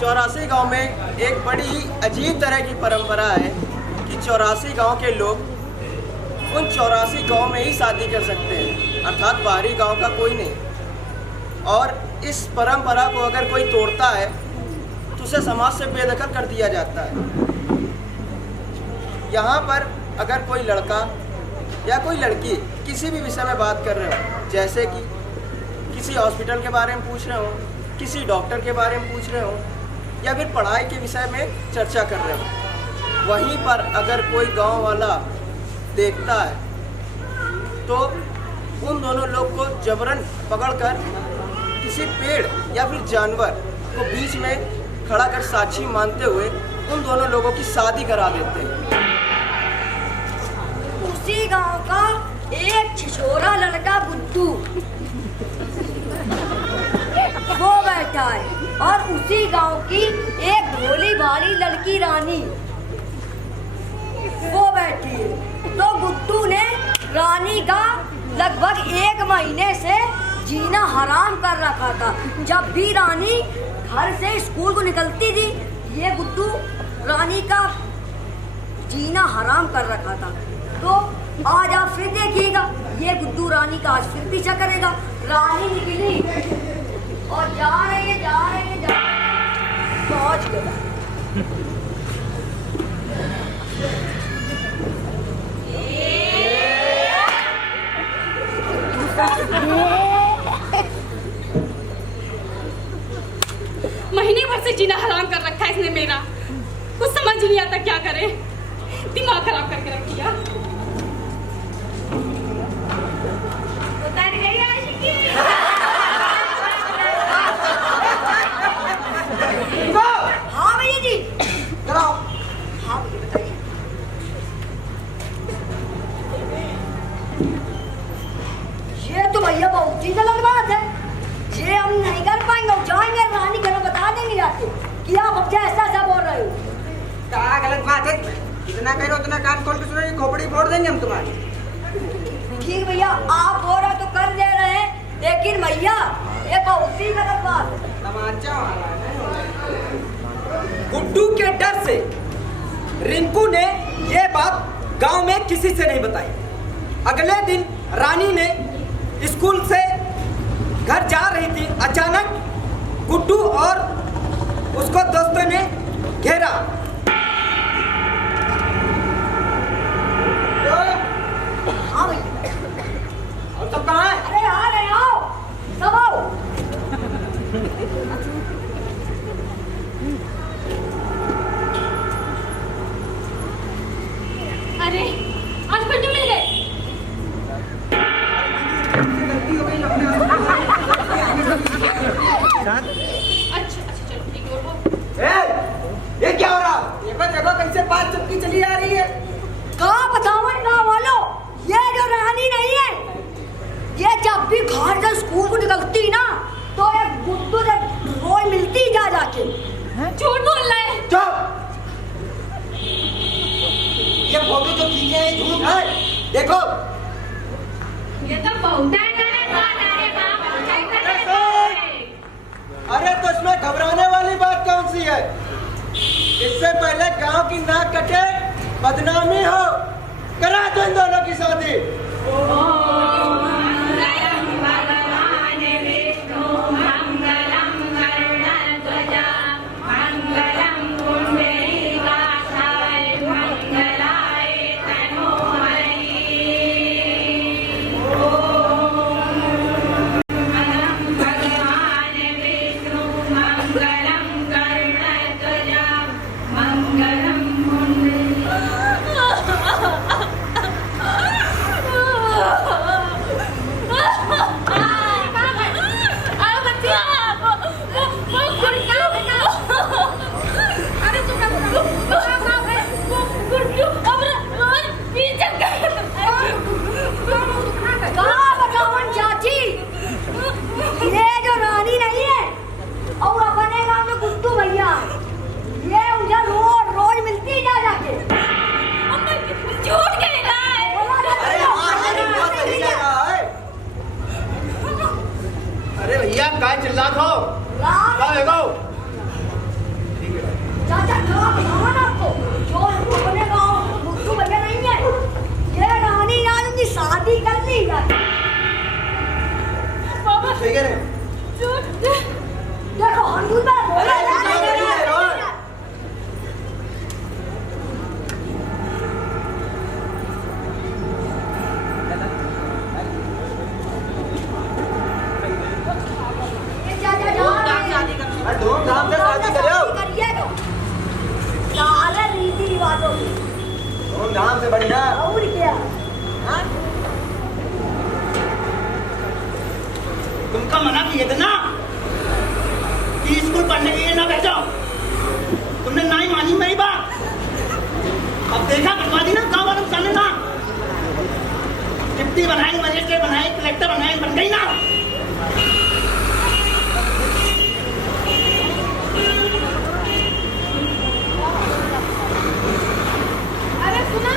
चौरासी गांव में एक बड़ी ही अजीब तरह की परंपरा है कि 84 गांव के लोग उन 84 गांव में ही शादी कर सकते हैं, अर्थात बाहरी गांव का कोई नहीं। और इस परंपरा को अगर कोई तोड़ता है तो उसे समाज से बेदखल कर दिया जाता है। यहाँ पर अगर कोई लड़का या कोई लड़की किसी भी विषय में बात कर रहे हो, जैसे कि किसी हॉस्पिटल के बारे में पूछ रहे हो, किसी डॉक्टर के बारे में पूछ रहे हो, या फिर पढ़ाई के विषय में चर्चा कर रहे हो, वहीं पर अगर कोई गांव वाला देखता है तो उन दोनों लोग को जबरन पकड़कर किसी पेड़ या फिर जानवर को बीच में खड़ा कर साक्षी मानते हुए उन दोनों लोगों की शादी करा देते हैं। उसी गांव का एक छिछोरा लड़का गुड्डू वो बैठा है और उसी गांव की एक भोली भाली लड़की रानी वो बैठी है। तो गुड्डू ने रानी का लगभग 1 महीने से जीना हराम कर रखा था। जब भी रानी घर से स्कूल को निकलती थी, ये गुड्डू रानी का जीना हराम कर रखा था। तो आज आप फिर देखिएगा, ये गुड्डू रानी का आज फिर पीछा करेगा। रानी निकली और जा रही है, जा रही है, जा पहुंच गया। महीने भर से जीना हराम कर रखा है इसने मेरा, कुछ समझ नहीं आता क्या करे, दिमाग खराब करके रख दिया। उतर गई आशिकी। हाँ भैया जी, कराओ। हाँ बताइए। ये तो भैया बहुत ही गलत बात है, ये हम नहीं कर पाएंगे। जाएंगे रानी घर में बता देंगे जाके कि आप अब ऐसा ऐसा बोल रहे हो। क्या गलत बात है? जितना करो उतना कान खोल के सुनो, खोपड़ी फोड़ देंगे हम तुम्हारी। ठीक भैया, आप बोल रहे तो कर दे रहे हैं, लेकिन भैया ये बहुत ही गलत बात है। तमाचा वाला है। गुड्डू के डर से रिंकू ने ये बात गांव में किसी से नहीं बताई। अगले दिन रानी ने स्कूल से घर जा रही थी, अचानक गुड्डू और उसको दोस्तों ने घेरा। हाँ भैया। और सब कहाँ है? अरे आ रहे आओ, सब आओ। अरे आज गुड्डू मिल गए। अच्छा चलो ठीक है, उठो। ये क्या हो रहा? देखो देखो कैसे बात चुपकी चली आ रही है। कहाँ बताओ गाँव वालों, ये जो रानी नहीं है, ये जब भी घर से स्कूल को निकलती ना तो एक गुड्डू से रोज मिलती जा जाके। झूठ बोल रहा है। चुप! ये फोटो जो खींचे हैं झूठ है। देखो ये तो बहुत है बात। अरे तो इसमें घबराने वाली बात कौन सी है? इससे पहले गांव की नाक कटे, बदनामी हो, करा दो इन दोनों की शादी। काय चिल्लात हो? क्या है गो? चाचा आपको जो अपने गाँव बुद्धू भैया नहीं है, ये रानी रानी की शादी कर ली है। बाबा ठीक है देखो हम दूध में धूमधाम से शादी करो। सारे रीति रिवाजों की धूमधाम से बढ़िया। और क्या? तुमका मना किए थे ना कि स्कूल पढ़ने के लिए ना भेजो, तुमने ना ही मानी मेरी बात। अब देखा करवा दी ना गाँव वालों के सामने ना, डिप्टी बनाए, मजिस्ट्रेट बनाए, कलेक्टर बनाए, बन गई ना। अरे सुना,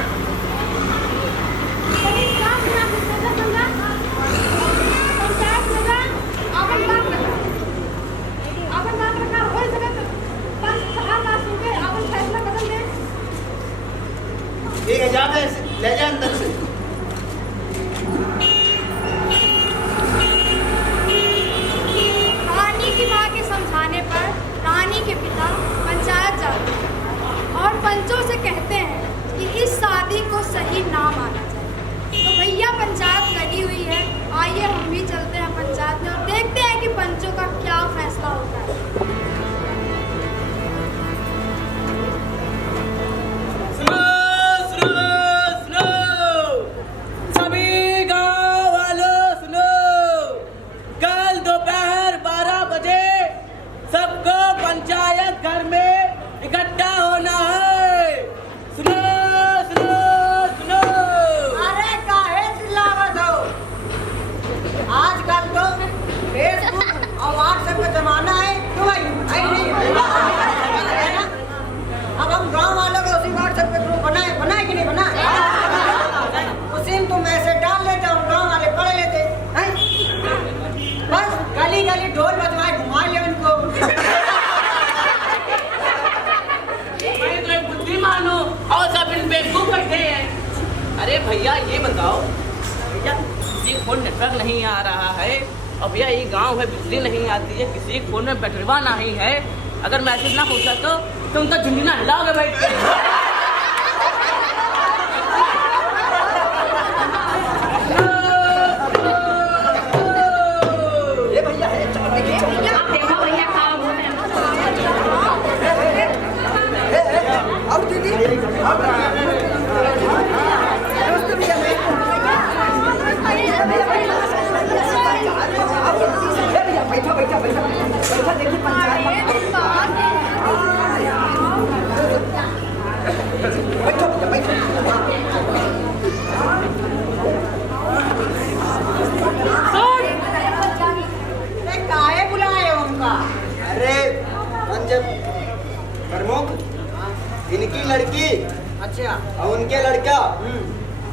ठीक है, जाके ले जा अंदर से। रानी की माँ के समझाने पर रानी के पिता पंचायत जाते हैं और पंचों से कहते हैं कि इस शादी को सही ना माना जाए। तो भैया पंचायत लगी हुई है, आइए हम भी चलते हैं पंचायत में और देखते हैं कि पंचों का क्या फैसला होता है। सभी गाँव वालों सुनो, कल दोपहर 12 बजे सबको पंचायत घर में इकट्ठा होना है। सुनो सुनो सुनो। अरे काहे चिल्लावत हो? आजकल तो फेसबुक और व्हाट्सएप का जमाना है, क्यों भाई? है ना? अब हम गांव वालों को उसी व्हाट्सएप पे ग्रुप बनाए कि नहीं बनाए? उसी में तुम मैसेज डाल लेते हो, गांव वाले पढ़ लेते हैं। बस गली गली ढोल बजवाए घुमा ले उनको। मैं तो एक बुद्धिमान हूँ और सब इन बेवकूफ बैठे हैं। अरे भैया ये बताओ, भैया किसी का फोन नेटवर्क नहीं आ रहा है और भैया ये गांव में बिजली नहीं आती है, किसी के फोन में बैटरीवा नहीं है, अगर मैसेज ना पहुंचा तो तुम तो झुंझुना हिलाओगे बैठ के। काहे बुलाए उनका? अरे पंचम प्रमुख, इनकी लड़की अच्छा और उनके लड़का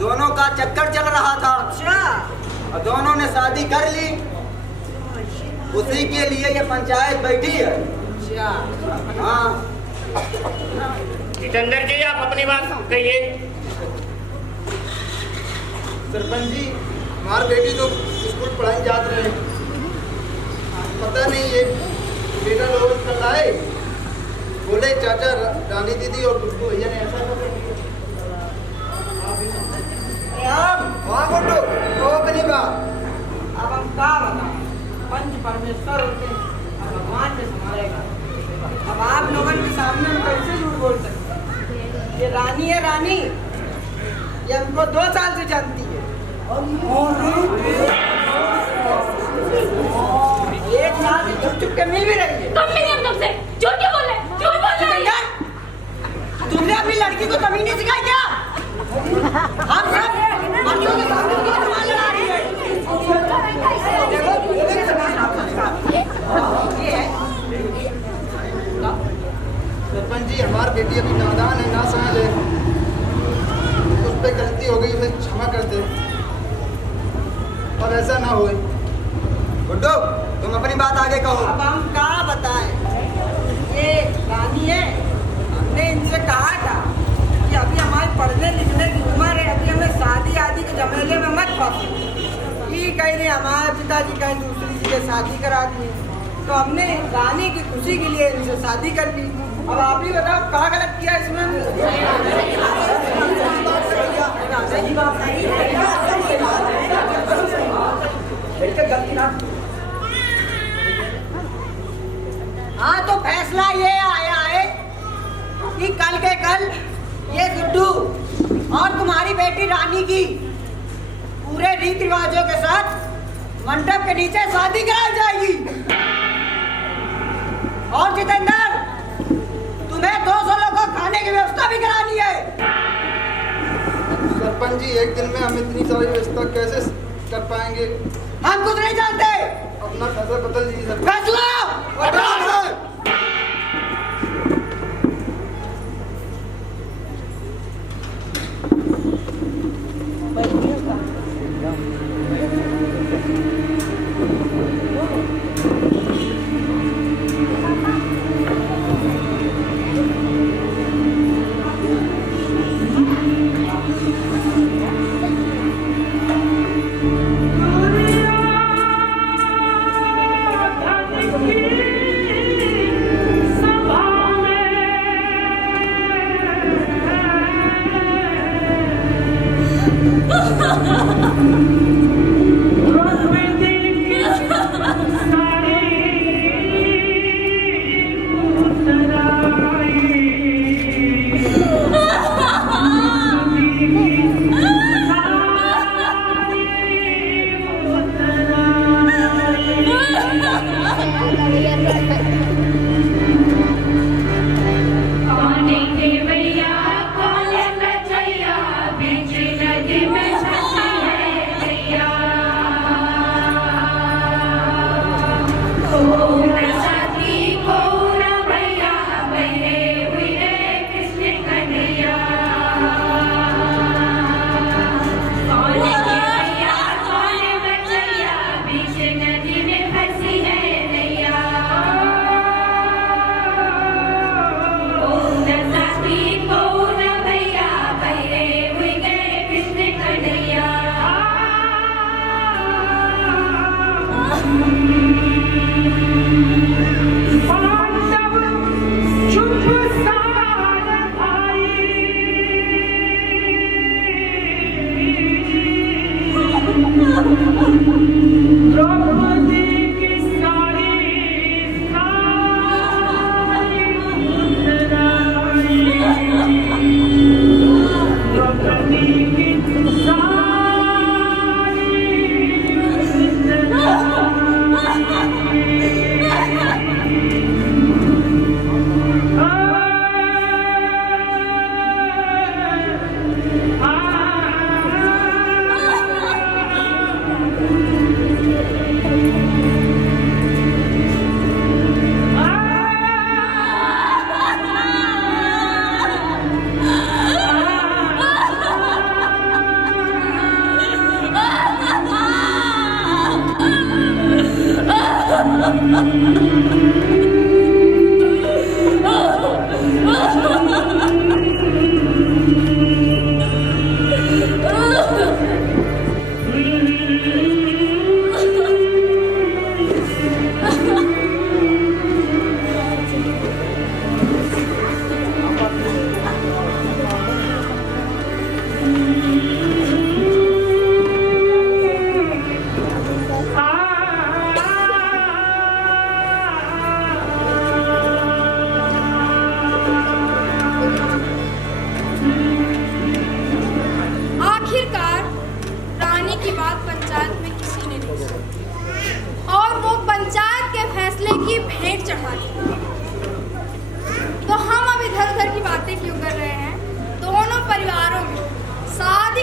दोनों का चक्कर चल रहा था। अच्छा, और दोनों ने शादी कर ली, उसी के लिए ये पंचायत बैठी है। अच्छा। हाँ, जितेंद्र जी आप अपनी बात कहिए। सरपंच जी, हमारी बेटी तो स्कूल पढ़ाई जात रहे, पता नहीं ये बेटा लोग कल आए, बोले चाचा रानी दीदी और गुड्डू भैया ने ऐसा कर वहाँ गुड्डू वो अपनी बात। अब हम क्या बताएं, पंच परमेश्वर होते हैं, अब भगवान ने संभालेगा। अब आप लोगों के सामने हम कैसे झूठ बोल सकते हैं? ये रानी है, रानी ये हमको 2 साल से जानती है। एक साल से चुप चुप के मिल भी रही है। कब मिली हम तुमसे? झूठ क्यों बोल रहे? झूठ बोल रहे हैं। तुमने अपनी लड़की को तभी नहीं सिखाई क्या? हम सब मर्दों के सामने क्यों तुम्हारी लड़ा रही है? सरपंच जी, हमारी बेटी अभी नादान है, ना समझ है, उस पर गलती हो गई, उसे क्षमा कर दे और ऐसा ना होए। गुड्डू तुम अपनी बात आगे कहो। अब हम क्या बताएं? ये रानी है, हमने इनसे कहा था कि अभी हमारी पढ़ने लिखने की उम्र है, अभी हमें शादी आदि के झमेले में मत फंसो। ये कहीं नहीं, हमारे पिताजी कहीं दूसरी चीजें शादी करा दी, तो हमने रानी की खुशी के लिए इनसे शादी कर ली। अब आप ही बताओ क्या गलत किया इसमें? हाँ, तो फैसला ये आया है कि कल के कल ये गुड्डू और तुम्हारी बेटी रानी की पूरे रीति रिवाजों के साथ मंडप के नीचे शादी कराई जाएगी। और जितेंद्र, तुम्हें 200 लोगों को खाने की व्यवस्था भी करानी है। सरपंच जी, एक दिन में हम इतनी सारी व्यवस्था कैसे कर पाएंगे? हम कुछ नहीं जानते। अपना फैसला बदल दीजिए सरपंच। फैसला कौने देवैया कौने नचैया बीच नदी में छठी है भैया।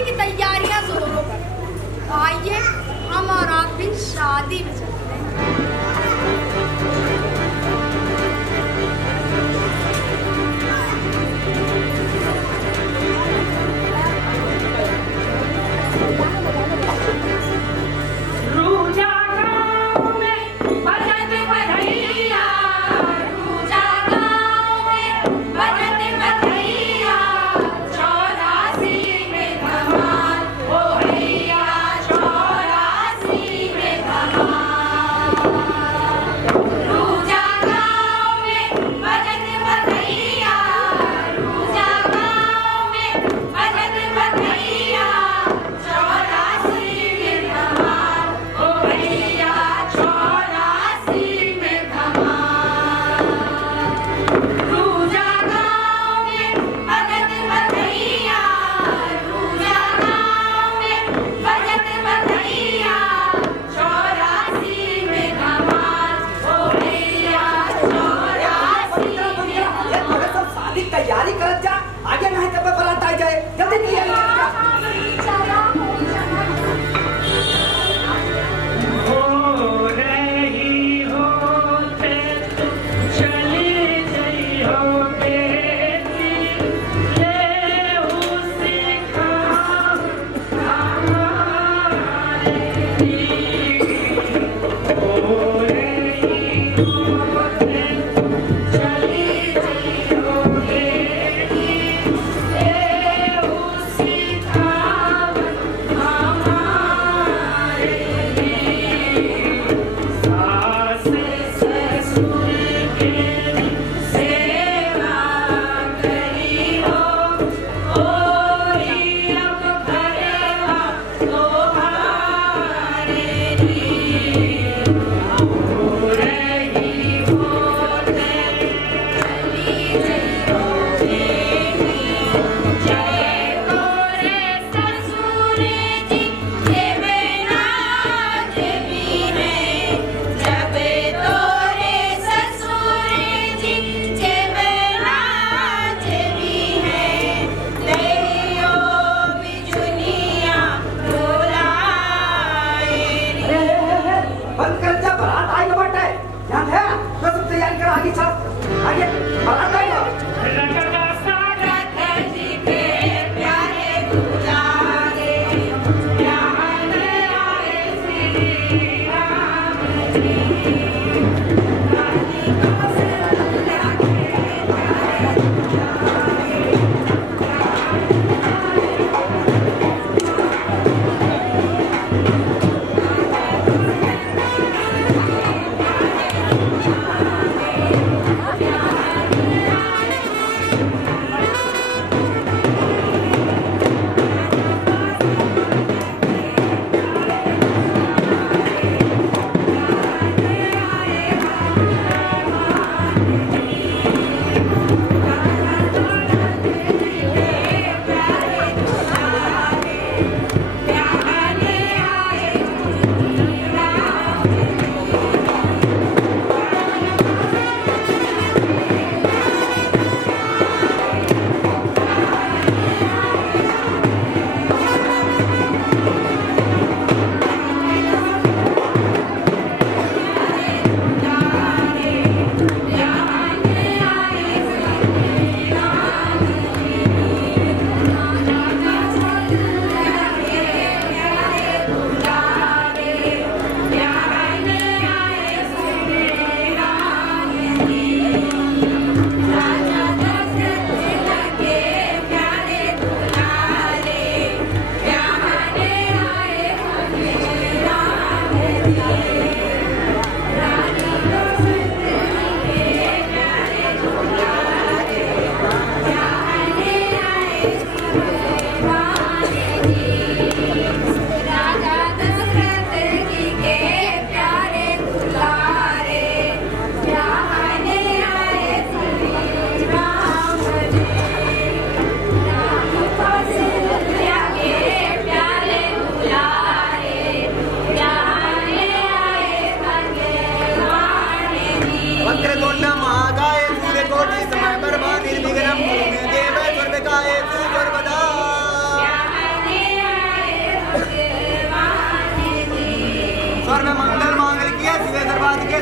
शादी की तैयारियां जोरों पर। तो आइए हम और आप भी शादी में चलते हैं। रूजा गाँव में बजत बधैया, रूजा गाँव में बजत बधैया, 84 में धमाल, ओ भैया 84 में धमाल।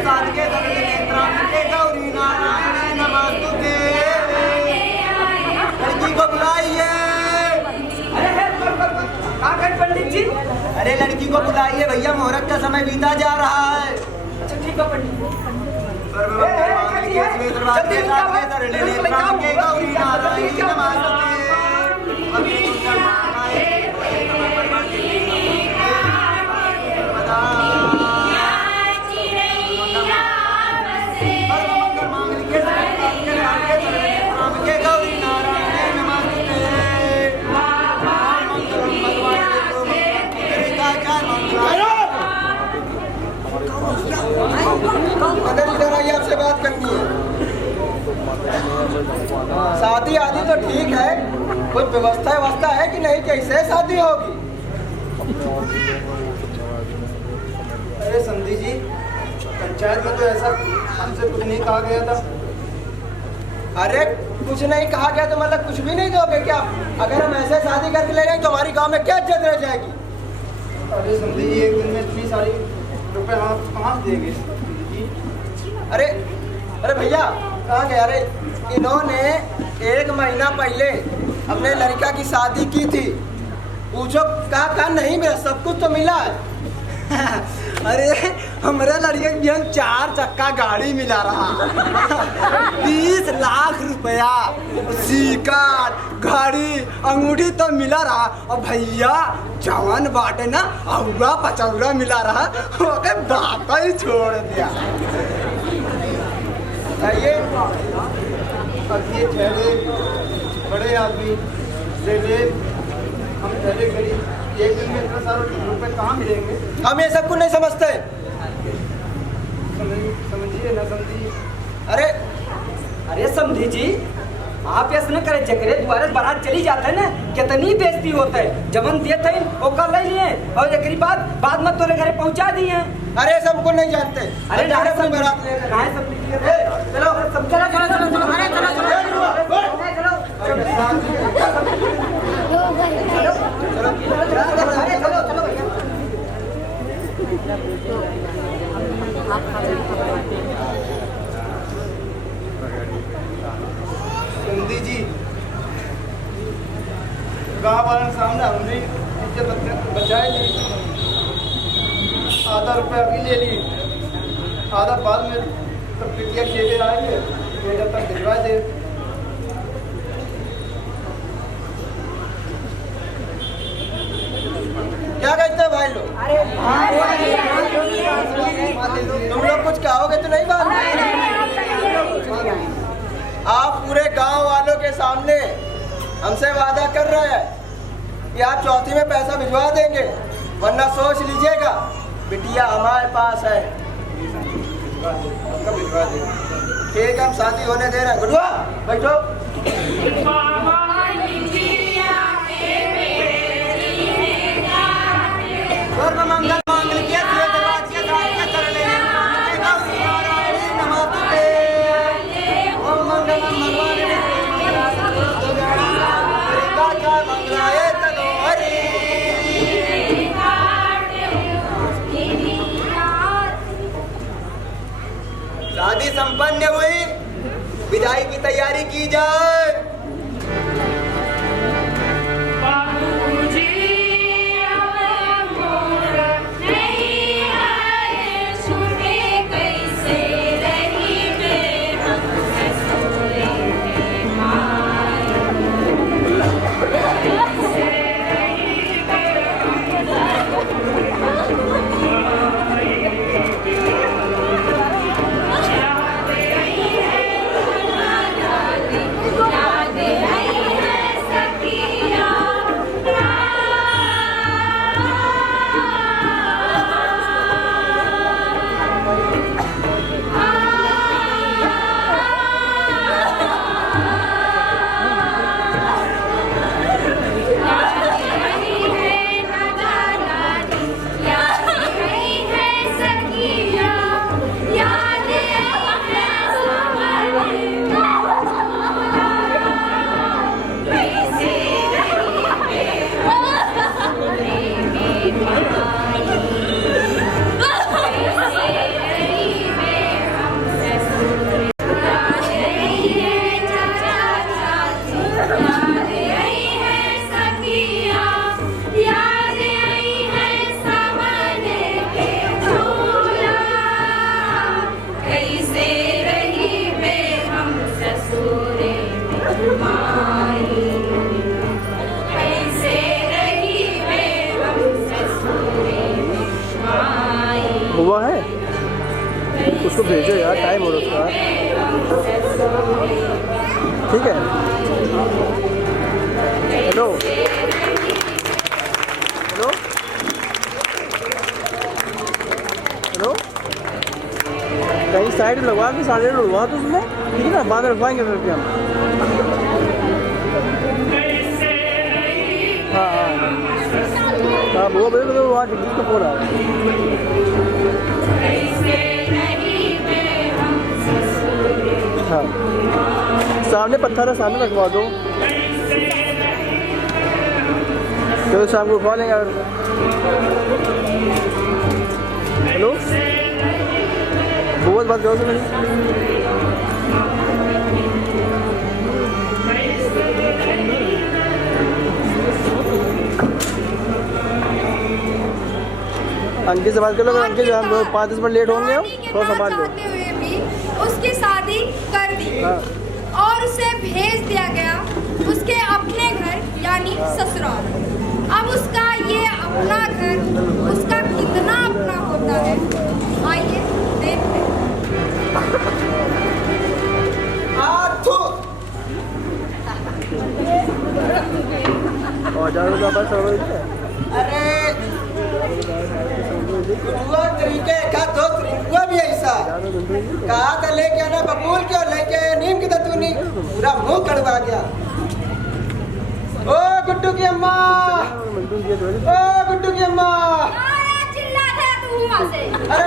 साधके सरल नेत्रांबिके गौरी नारायणी नमस्तुते। लड़की को बुलाइए। पंडित जी, अरे लड़की को बुलाइए भैया, मुहूर्त का समय बीता जा रहा है। अच्छा ठीक है पंडित जी। आपसे बात करनी है। शादी आदि तो ठीक है, कुछ व्यवस्था है कि नहीं, कैसे शादी होगी? अरे समझी जी, पंचायत में तो ऐसा हमसे कुछ नहीं कहा गया था। अरे कुछ नहीं कहा गया तो मतलब कुछ भी नहीं दोगे क्या? अगर हम ऐसे शादी करके ले जाएंगे तो हमारी गांव में क्या इज्जत रह जाएगी? अरे समझी जी, एक दिन में इतनी सारी रुपए हम कहाँ से देंगे जी? अरे भैया कहाँ गया? अरे इन्होंने 1 महीना पहले अपने लड़का की शादी की थी, पूछो कहा नहीं मेरा सब कुछ तो मिला है। अरे हमारे लड़के की हम 4 चक्का गाड़ी मिला रहा 20 लाख रुपया सिक्का घड़ी अंगूठी तो मिला रहा। और भैया जवान बाटे ना औरा पचौरा मिला रहा, ओके बात ही छोड़ दिया। अब ये ठहरे बड़े आदमी से ले, हम ठहरे गरीब, एक दिन में इतना सारे रुपए कहाँ मिलेंगे? हम ये सब कुछ नहीं समझते। समझिए ना समझिए। अरे समझी जी, आप ऐसा न करे, जकरे द्वारे बारात चली जाते है ना, कितनी बेइज्जती होता है। जबन देते हैं वो कर ले लिए और एक बाद में तोरे घरे पहुंचा दिए। अरे सबको नहीं जानते। अरे जाने सब बारात ले चलो हिंदी जी, गाँव वालों के सामने हमने इज्जत बचाए ली, आधा रुपया अभी ले ली, आधा बाद में तब पिटिया खेले आएंगे, ये जब तक भिजवा दे। क्या कहते हैं भाई लोग? तुम लोग कुछ कहोगे तो नहीं बात? आप पूरे गांव वालों के सामने हमसे वादा कर रहे हैं कि आप चौथी में पैसा भिजवा देंगे, वरना सोच लीजिएगा बिटिया हमारे पास है। ठीक है, हम शादी होने दे रहे हैं। गुडुआ बैठो। मंगल मांगल के दरवाज के साथ चल ले नारायणी नमस्ते। ओम मंगल भगवान का मंगलाए तनोहरी। शादी संपन्न हुई, विदाई की तैयारी की जाए। उसको भेजो यार, टाइम हो रहा है। ठीक है। हेलो हेलो हेलो, कहीं साइड लगवा के साढ़े लगवा तो उसमें, ठीक है ना, बाद में रखवाएंगे फिर हम। हाँ हाँ वो बोले तो वहाँ टिकट तो पूरा हाँ, सामने पत्थर है, सामने रखवा दो, तो शाम को उठवा लेंगे। हेलो, बहुत बात करो से मेरी। अंकित से बात कर लो, अंकित जो हम 5-10 मिनट लेट होंगे, हम थोड़ा संभाल लो। उसकी शादी कर दी और उसे भेज दिया गया उसके अपने घर यानी ससुराल। अब उसका ये अपना घर उसका कितना अपना होता है, आइए देखते हैं। अरे वो तरीके का तो तरीका भी ऐसा कहा था, लेके आना बबूल के और लेके आया नीम की दतूनी, पूरा मुंह कड़वा गया। ओ गुड्डू की अम्मा, ओ गुड्डू की अम्मा, चिल्ला था तू वहां से। अरे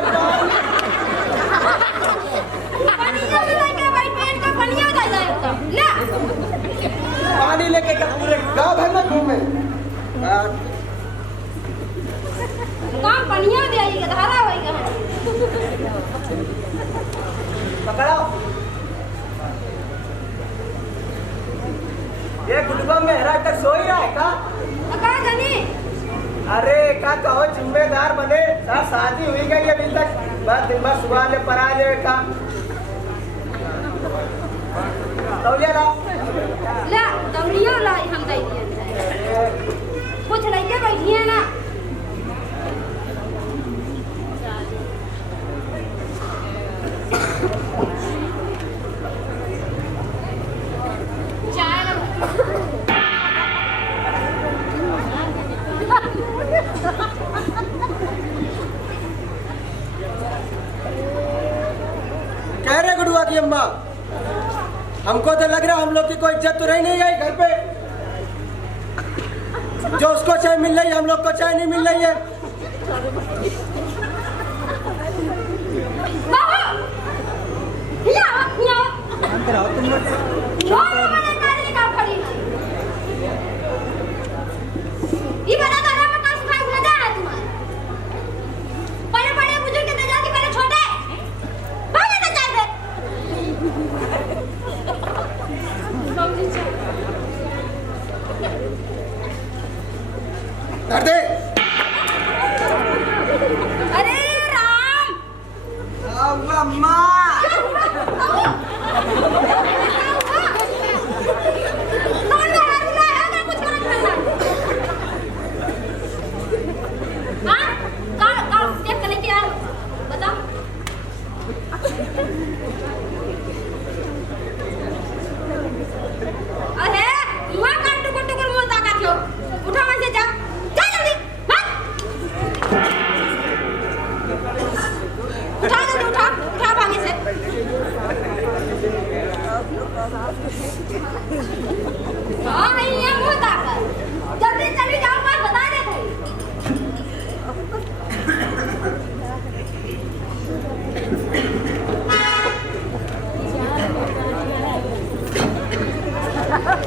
पानी लेके पूरे गाँव भर में घूमे। काम पनिया दे आई धारा होएगा। पकड़ो ये गुडबा में हरा तक सो ही रहा है का? कहाँ जानी? अरे का कहो जिम्मेदार बने, शादी हुई गई अभी तक, बस दिन भर सुबह ले परा ले का तौलिया ला ला तौलिया लाई हम दे दिए। कुछ लड़के बैठी है ना, कह रहे गुडुआ की अम्मा, हमको तो लग रहा हम लोग की कोई इज्जत तो रही नहीं गई घर पे। जो उसको चाय मिल रही है हम लोग को चाय नहीं मिल रही है। कर दे। अरे राम अम्मा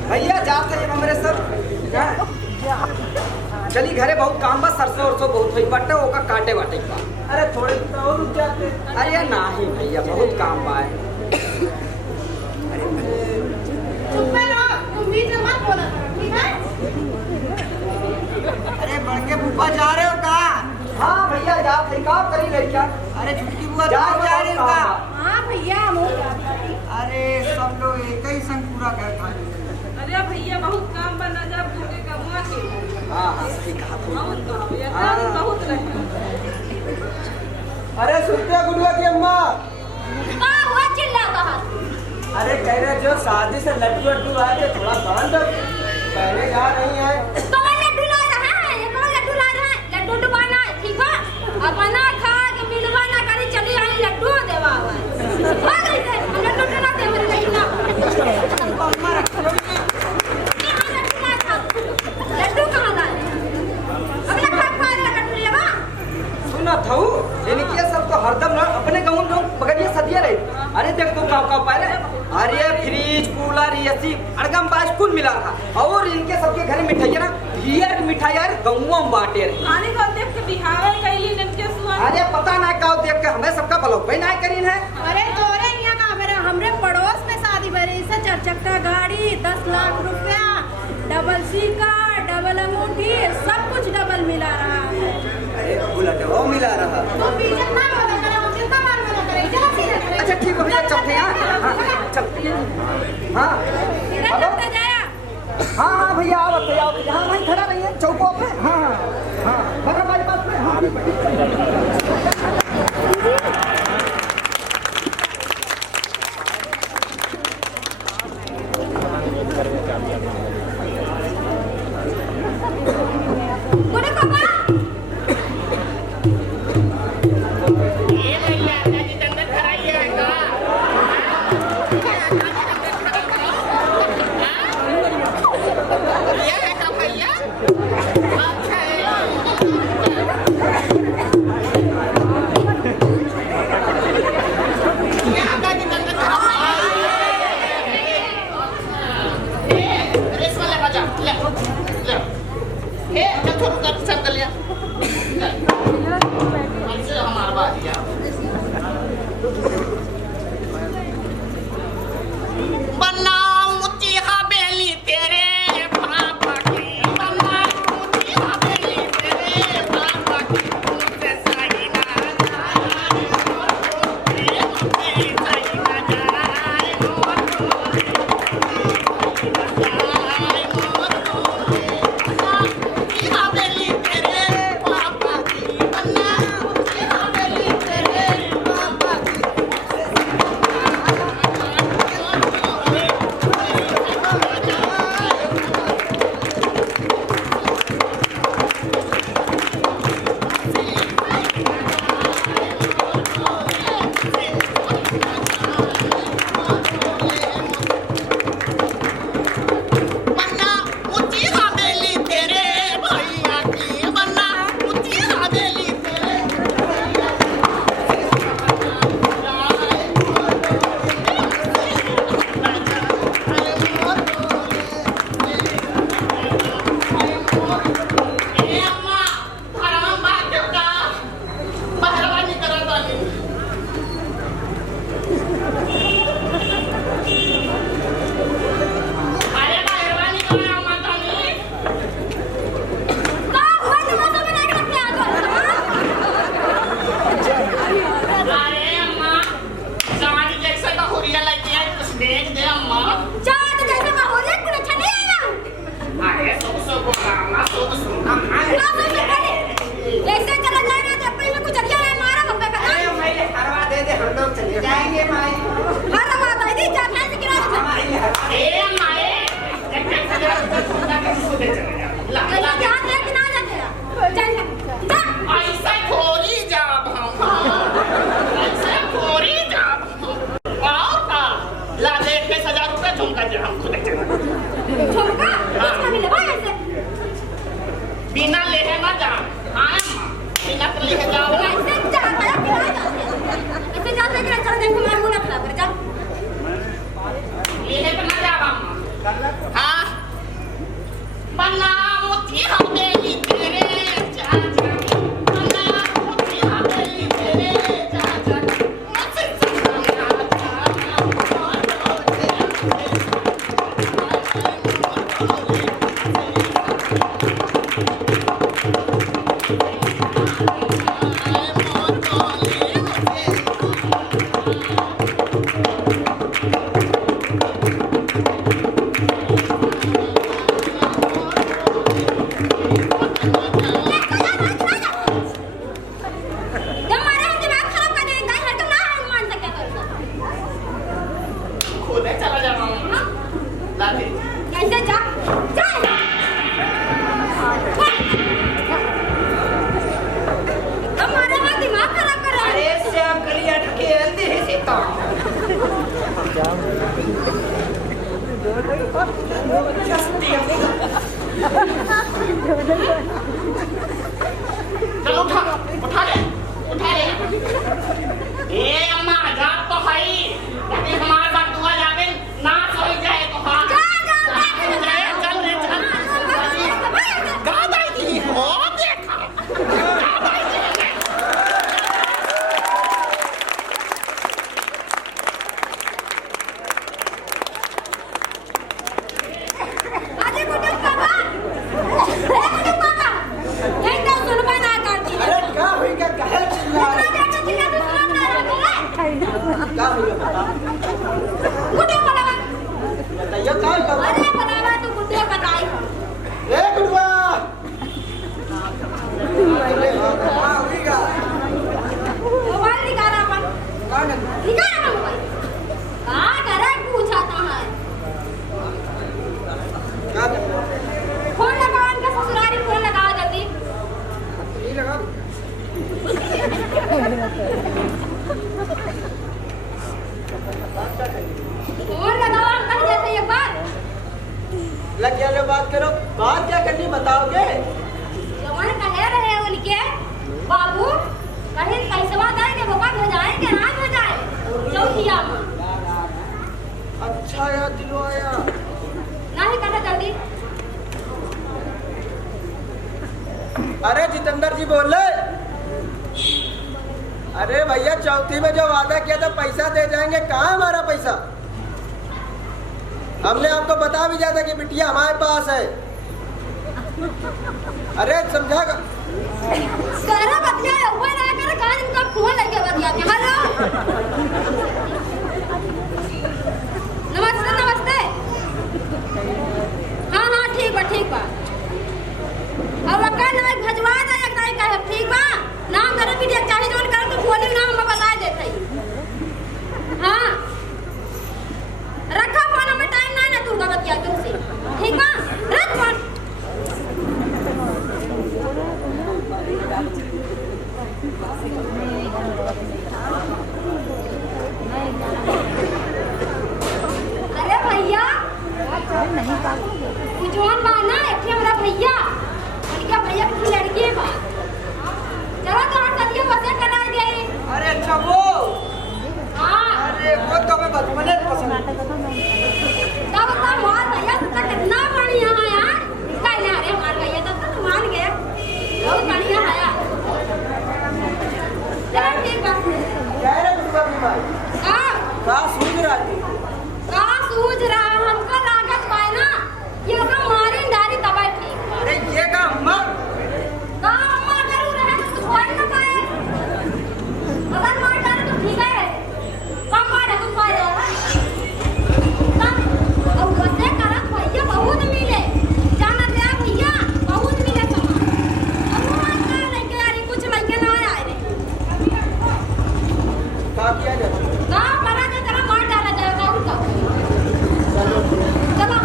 भैया जाते हैं हमरे सब चली घरे, बहुत काम बस, सरसों उरसों बहुत हुई बटे ओका काटे बाटे का। अरे थोड़े तो और रुक जाते। अरे नहीं भैया बहुत काम बा है। चुप रहो, तुम बीच में मत बोला करो, ठीक है? अरे बड़के बुआ जा रहे हो का? हाँ भैया जाते हैं, काम करी लड़का। अरे छुटकी बुआ जा रही हो का? हाँ भैया हम हो जाते। अरे सब लोग एक ही संग पूरा कर खाली। अरे भैया बहुत काम बना जब घर के कमुआ के। हाँ हाँ सही कहा तुमने। बहुत कहो ये काम बहुत रहे। अरे सुनते हो गुडुआ की अम्मा, कहाँ हुआ चिल्लाता है? अरे कह रहे जो शादी से लड्डू वड्डू आए थे थोड़ा बांध दो, पहले जा रही है। कौन लड्डू ला रहा है? ये कौन लड्डू ला रहा है? लड्डू डुबाना है, ठीक है? अपना खा के मिलवा ना करी, चली आई लड्डू देवा हुआ है। भाग रही थे, हम लड्डू डुला दे, मेरे लड्डू ना। कहाँ लड्डू लाया था? लड्डू कहाँ लाया? अगला खा लड्डू लेवा। सुना था लेकिन ये सब तो हरदम ना अपने गाँव लोग मगर ये सदिया रहे। अरे देख तू गाँव पाए रहे, अरे फ्रिज कूलर एसी अड़गम बाज कुल मिला रहा और इनके सबके घर मिठाई ना हियर मिठाई यार गाँव में बांटे रहे। खाने को देख के बिहावे कैली ननके सुआ। अरे पता ना का देख के हमें सबका भलो भाई ना करीन है। अरे तोरे यहाँ का मेरे हमरे पड़ोस में शादी भरी से 4 चक्का गाड़ी 10 लाख रुपया डबल सीका डबल अंगूठी सब कुछ डबल मिला रहा है। अरे बुलेट वो मिला रहा। तो बीजन ना बोला करे, हम चिंता मान बोला करे, चला सीधे करे। अच्छा ठीक है भैया चलते हैं। हाँ चलते हैं। हाँ सीधे चलते जाया। हाँ भैया आओ बताइए आओ यहाँ वहीं खड़ा रही है चौकों पे। हाँ हाँ बगल वाली बात में। हाँ बोले पापा ये भैया दादी दंगल कराइए का। ये है का भैया? अच्छा है। ये दादी दंगल कराइए। रेस वाले बजा ले ले। ए जब थोड़ा कर सब कर लिया। हमसे हमारा बात किया। बनाओ मुझे हवेली तेरे पापा की, बनाओ मुझे हवेली तेरे पापा की, मुझसे सही ना जाए, मुझसे सही ना जाए, हवेली तेरे पापा की, बनाओ मुझे हवेली तेरे पापा की। बन्ना ऊंची हवेली तेरे भैया की, बन्ना ऊंची हवेली तेरे ए अम्मा हराम बात का बहरवानी करत आनी। अरे बहरवानी करा अम्मा तानी। कहाँ हुआ तमाशा बना के रखे आगे? अरे अम्मा समाज जैसे का हुरिया लगी है कुछ देख दे अम्मा। चाँद जैसे का हो रहा है, कुछ अच्छा नहीं आएगा। अरे सब बोला अम्मा सब सुना। ना तो मैं बोली, ऐसे चला जाएगा तो अपने में कुछ अच्छा नहीं मारा हम पे कहा। हरवा दे दे हम लोग चले जाएंगे माई। हर बात आई थी 4 लाख की रात। ए अम्मा ए एक सजा के सुते चले जा। ला तो ला ये ध्यान रख के ना जाते। चल जा। ऐसा थोड़ी जाब हम। ऐसा थोड़ी जाब हम। और का ला दे 21,000 रुपए झुमका दे हम खुद चले। झुमका किसका मिले भाई ऐसे? बिना लेहे ना जा। हाँ अम्मा बिना तो लेहे जाओ। ऐसे जाता है कि ना जाते? ऐसे जाते हैं कि ना चल देखो मार मुना खराब कर जा। लेहे तो ना जाब अम्मा। हाँ बन्ना मुझे हवेली तेरे चाचा की, बन्ना मुझे हवेली तेरे चाचा की, मुझसे सही ना जब मारे हम दिमाग खराब कर देंगे, हर ना हम मान सकते हैं। चलो उठा उठा ले ए अम्मा जात तो है यदि हमारे बात दुआ जावे ना सोई जाए तो हां चल रे चल गादाई दी हो देखा गादाई दी अरे गुड्डू पापा नहीं तो सुन पाए ना करती अरे क्या हुई क्या कहे चिल्ला रहे क्या हुई बता गुड्डू बनावा बताइए क्या हुई अरे बनावा तू गुड्डू बताई ए गुडवा क्या हुई क्या मोबाइल निकाला अपन कौन निकाला मोबाइल कहाँ करे पूछाता है क्या फोन लगाओ इनका ससुराली फोन लगाओ जल्दी नहीं लगा फोन लगाओ अंकल जैसे एक बार लग गया लो बात करो बात क्या करनी बताओगे जवान कहे रहे उनके बाबू कहीं पैसवा देंगे बाबा भेजाएंगे ना भेजाए चौथिया में अच्छा याद दिलवाया नहीं करना जल्दी अरे जितेंद्र जी बोल रहे अरे भैया चौथी में जो वादा किया था पैसा दे जाएंगे कहाँ हमारा पैसा हमने आपको बता भी दिया था कि बिटिया हमारे पास है अरे समझा सारा बतिया हुआ ना कर कहां इनका फोन लेके बतिया हेलो नमस्ते नमस्ते हाँ ठीक बा अब अक्का ना भजवा दे एक नहीं कहे ठीक बा नाम करे वीडियो चाहे जोन कर तो बोली नाम हम बता देते हाँ रखा फोन में टाइम नहीं ना तू का बतिया तुमसे ठीक बा रख फोन अरे भैया जवान बा ना एक हमारा भैया उनका भैया की लड़की है बा चलो तो हम सदियों बसे करा गए अरे अच्छा वो हाँ अरे वो तो हमें बचपन में पसंद तब बहुत भैया तो कितना बढ़िया है यार इसका ही ना रे हमारे भैया तो मान गए बहुत बढ़िया है यार चलो ठीक बात कह रहे दुर्गा बीमारी हाँ कहाँ सूझ रहा थी कहाँ सूझ रहा हमको लागत पाए ना ये तो मारी डारी दवाई ठीक अरे ये का अम्मा कहाँ अम्मा अगर वो रहे तो कुछ हो ही ना पाए अगर मार डाले तो ठीक है कम मारे कुछ पाए अब बसे करत भैया बहुत मिले जाना दे भैया बहुत मिले सामान अब वो का लेके आ रही कुछ लेके ना आए रे क्या किया जाए ना करा के तेरा मार डाला जाएगा उनका चलो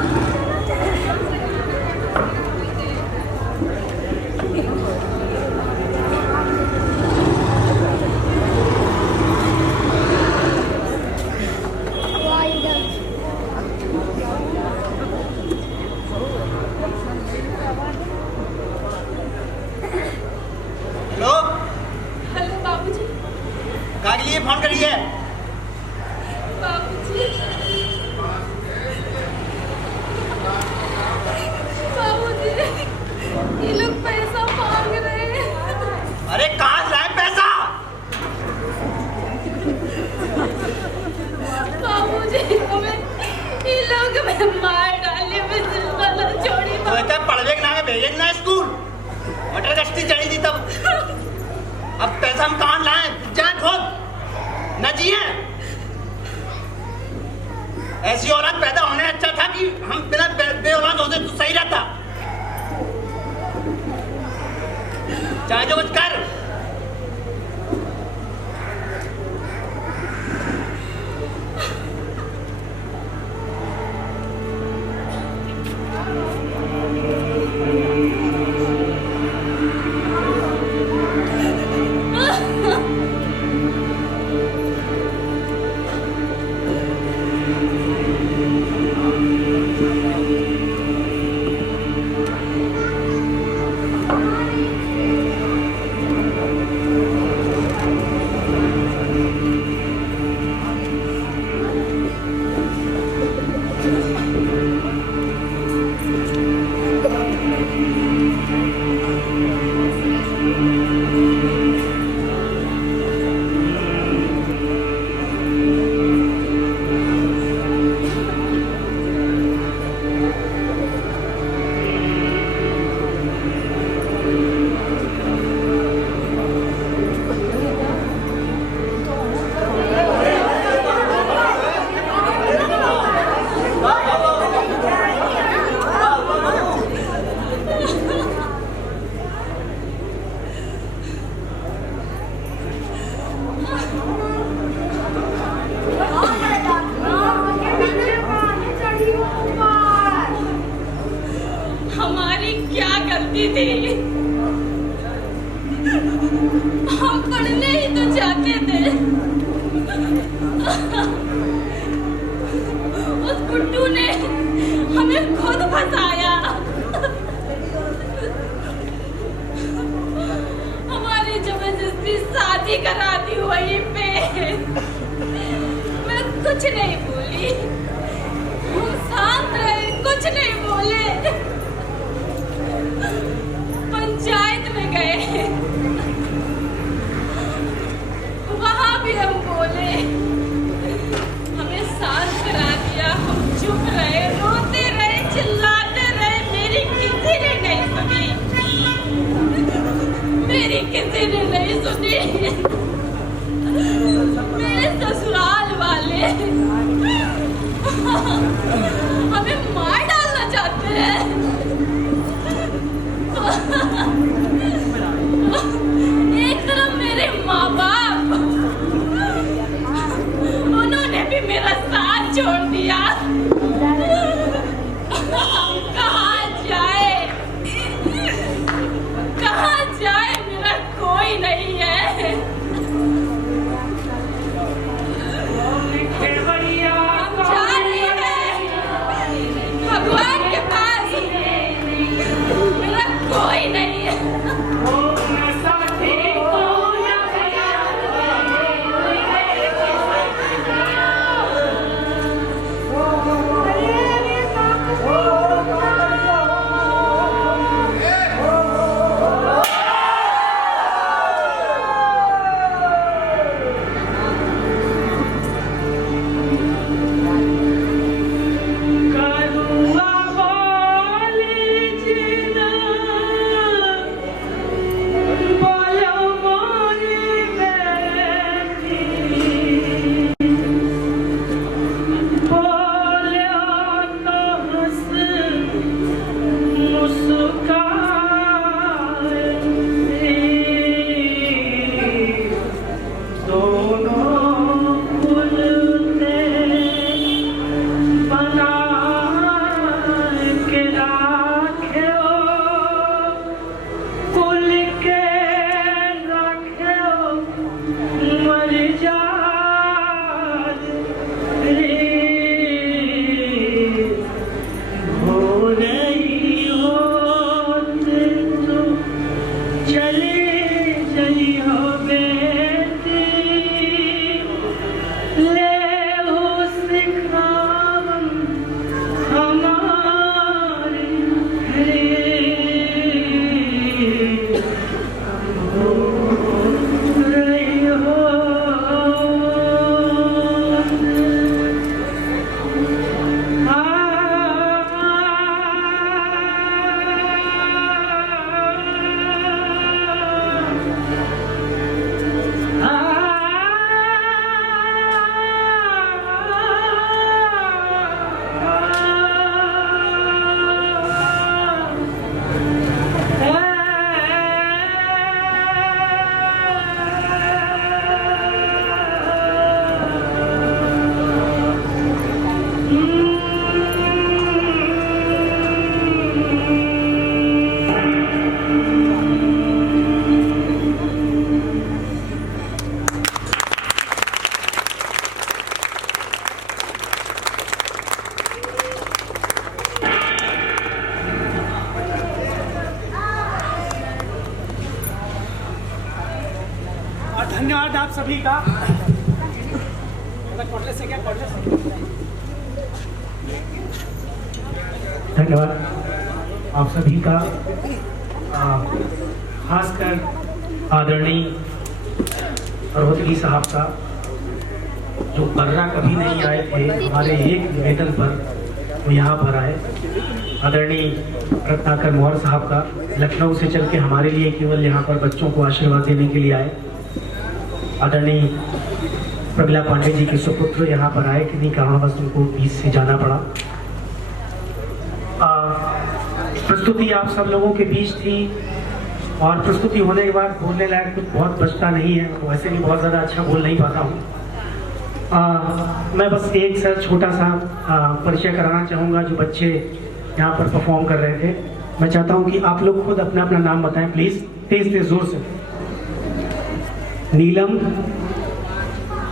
हेलो हेलो बाबूजी कहाँ के लिए फोन करिए बाबूजी बाबूजी ये लोग पैसा मांग रहे हैं अरे कहाँ से लाए पैसा बाबूजी हमें ये लोग हमें मार डाले वाला छोड़ी तो इतना पढ़वे के नाम भेजे ना स्कूल मटर गश्ती चढ़ी थी तब अब पैसा हम कहाँ लाए जाए खुद न जिए ऐसी औलाद पैदा होने अच्छा था कि हम बिना बे औलाद होते तो सही रहता चाहे जो कुछ कर बनती थी। हम पढ़ने ही तो जाते थे। उस गुड्डू ने हमें खुद फंसाया। हमारी जबरदस्ती शादी करा दी वहीं पे। मैं कुछ नहीं बोली, हम शांत रहे, कुछ नहीं बोले। पंचायत में गए, वहां भी हम बोले, हमें शांत करा दिया। हम चुप रहे, रोते रहे, चिल्लाते रहे, मेरी किसी ने नहीं सुनी, मेरी किसी ने नहीं सुनी। मेरे ससुराल वाले हमें मार डालना चाहते हैं। एक तरफ मेरे माँ बाप, उन्होंने भी मेरा साथ छोड़ दिया। कहाँ जाए, कहाँ जाए, मेरा कोई नहीं है। हम जा रहे हैं भगवान के पास, मेरा कोई नहीं है। धन्यवाद आप सभी का। धन्यवाद आप सभी का, खासकर आदरणीय रोहतगी साहब का, जो बर्रा कभी नहीं आए थे, हमारे एक निवेदन पर वो यहाँ पर आए। आदरणीय रत्नाकर मौर्य साहब का, लखनऊ से चल के हमारे लिए केवल यहाँ पर बच्चों को आशीर्वाद देने के लिए आए। आदरणीय प्रगला पांडे जी के सुपुत्र यहाँ पर आए, किन्हीं कारणवश उनको बीच से जाना पड़ा। प्रस्तुति आप सब लोगों के बीच थी और प्रस्तुति होने के बाद बोलने लायक कुछ बहुत बचता नहीं है, तो वैसे भी बहुत ज़्यादा अच्छा बोल नहीं पाता हूँ। मैं बस एक सर छोटा सा परिचय कराना चाहूँगा जो बच्चे यहाँ पर परफॉर्म कर रहे थे। मैं चाहता हूं कि आप लोग खुद अपना अपना नाम बताएं प्लीज, तेज तेज जोर से। नीलम।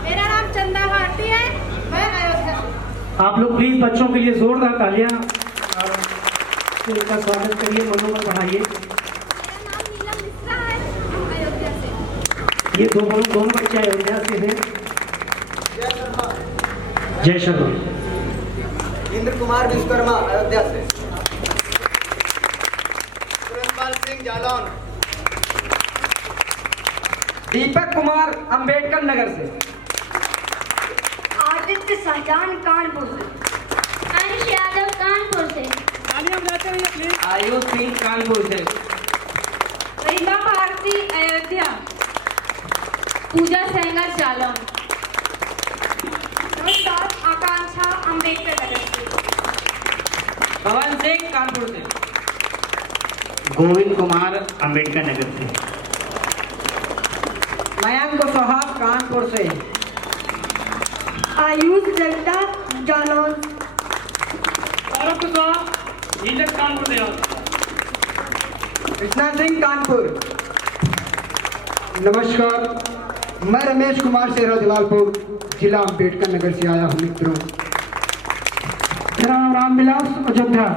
मेरा नाम चंदा भारती है, मैं अयोध्या से। आप लोग प्लीज बच्चों के लिए जोरदार तालियां इनका स्वागत करिए, मनोबल बढ़ाइए। मेरा नाम नीलम मिश्रा है, हम अयोध्या से। ये दोनों बच्चे अयोध्या से हैं। जय शर्मा। इंद्र कुमार विश्वकर्मा अयोध्या से। सुरेंद्रपाल सिंह जालौन। दीपक कुमार अंबेडकर नगर से। आदित्य शाहजहान कानपुर से। अंश यादव कानपुर से। आयुष सिंह कानपुर से। रीमा भारती अयोध्या। पूजा सेंगर जालौन। नमस्कार, आकांक्षा अंबेडकर नगर से। पवन सिंह कानपुर से। गोविंद कुमार अंबेडकर नगर से। मयंक सोहाग कानपुर से। आयुष जगदा जालौन। कानपुर से। कृष्णा सिंह कानपुर। नमस्कार, मैं रमेश कुमार शेरा जलालपुर, जिला अम्बेडकर नगर से आया हूँ मित्रों। मेरा नाम रामविलास अयोध्या।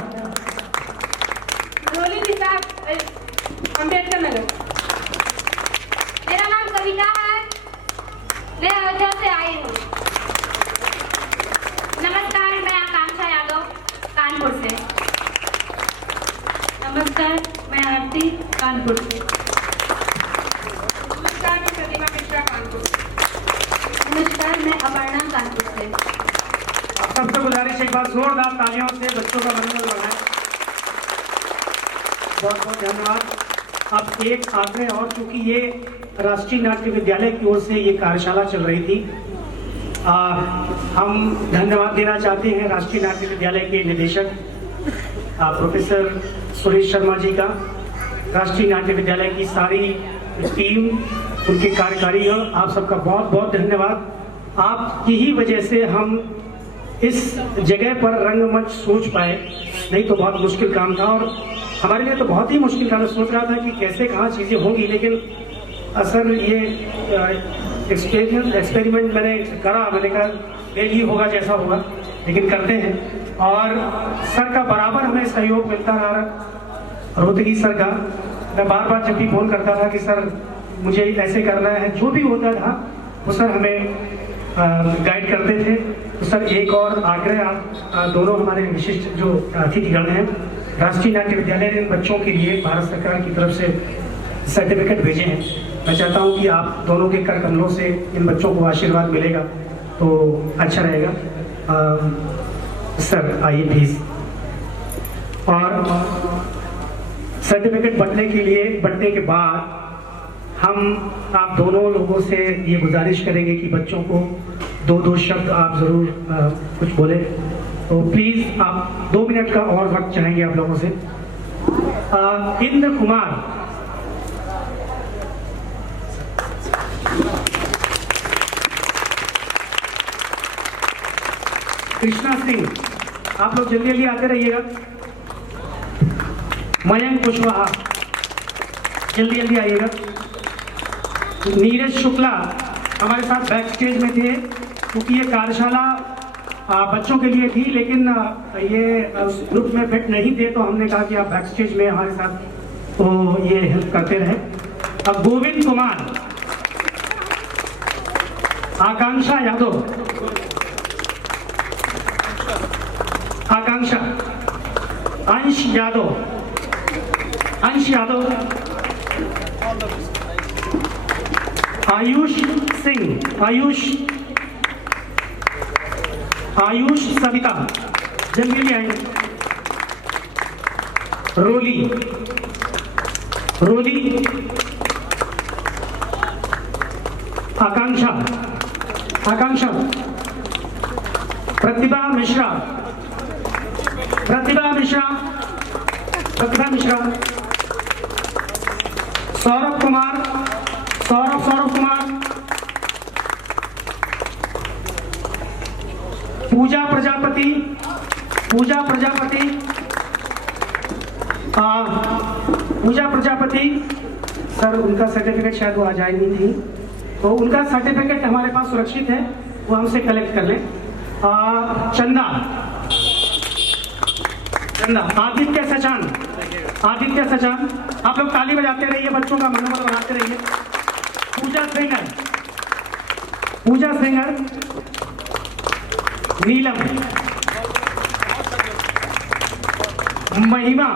रोली निसार अंबेडकर नगर। मेरा नाम कविता है, मैं अयोध्या से आई हूँ। नमस्कार, मैं आकांक्षा यादव कानपुर से। नमस्कार, मैं आरती कानपुर से। नमस्कार, मैं प्रतिमा मिश्रा कानपुर से। नमस्कार, मैं अपर्णा कानपुर से। आप सबसे गुजारिश एक बार जोरदार तालियों से बच्चों का मनोबल बढ़ाएं। बहुत बहुत धन्यवाद। अब एक आग्रह और, चूंकि ये राष्ट्रीय नाट्य विद्यालय की ओर से ये कार्यशाला चल रही थी, हम धन्यवाद देना चाहते हैं राष्ट्रीय नाट्य विद्यालय के निदेशक प्रोफेसर सुरेश शर्मा जी का, राष्ट्रीय नाट्य विद्यालय की सारी टीम, उनके कार्यकारी और आप सबका बहुत बहुत धन्यवाद। आपकी ही वजह से हम इस जगह पर रंगमंच सोच पाए, नहीं तो बहुत मुश्किल काम था और हमारे लिए तो बहुत ही मुश्किल था। मैं सोच रहा था कि कैसे कहाँ चीज़ें होंगी, लेकिन असल ये एक्सपेरिमेंट मैंने करा, मैंने कहा यही होगा जैसा होगा, लेकिन करते हैं। और सर का बराबर हमें सहयोग मिलता रहा, रोहतगी सर का। मैं बार बार जब भी फोन करता था कि सर मुझे ऐसे करना है, जो भी होता था वो सर हमें गाइड करते थे। तो सर एक और आग्रह, आप दोनों हमारे विशिष्ट जो अतिथिगण हैं, राष्ट्रीय नाट्य विद्यालय ने इन बच्चों के लिए भारत सरकार की तरफ से सर्टिफिकेट भेजे हैं। मैं चाहता हूं कि आप दोनों के कर कमलों से इन बच्चों को आशीर्वाद मिलेगा तो अच्छा रहेगा। सर आइए प्लीज। और सर्टिफिकेट बंटने के बाद हम आप दोनों लोगों से ये गुजारिश करेंगे कि बच्चों को 2-2 शब्द आप ज़रूर कुछ बोले। तो प्लीज़ आप 2 मिनट का और वक्त चाहेंगे आप लोगों से। इंद्र कुमार। कृष्णा सिंह, आप लोग जल्दी जल्दी आते रहिएगा। मयंक कुशवाहा, जल्दी जल्दी आइएगा। नीरज शुक्ला हमारे साथ बैक स्टेज में थे, क्योंकि ये कार्यशाला बच्चों के लिए थी, लेकिन ये ग्रुप में फिट नहीं थे, तो हमने कहा कि आप बैक स्टेज में हमारे साथ तो ये हेल्प करते रहे। अब गोविंद कुमार, आकांक्षा यादव, आकांक्षा, अंश यादव, आयुष सिंह, आयुष सविता, जल्दी आएंगे। रोली, आकांक्षा, प्रतिभा मिश्रा, सौरभ कुमार, पूजा प्रजापति, पूजा प्रजापति सर, उनका सर्टिफिकेट शायद वो आ जाए नहीं थी, तो उनका सर्टिफिकेट हमारे पास सुरक्षित है, वो हमसे कलेक्ट कर लें। चंदा, आदित्य सचान, आप लोग ताली बजाते रहिए, बच्चों का मनोबल बढ़ाते रहिए। पूजा सिंगर, नीलम, महिमा,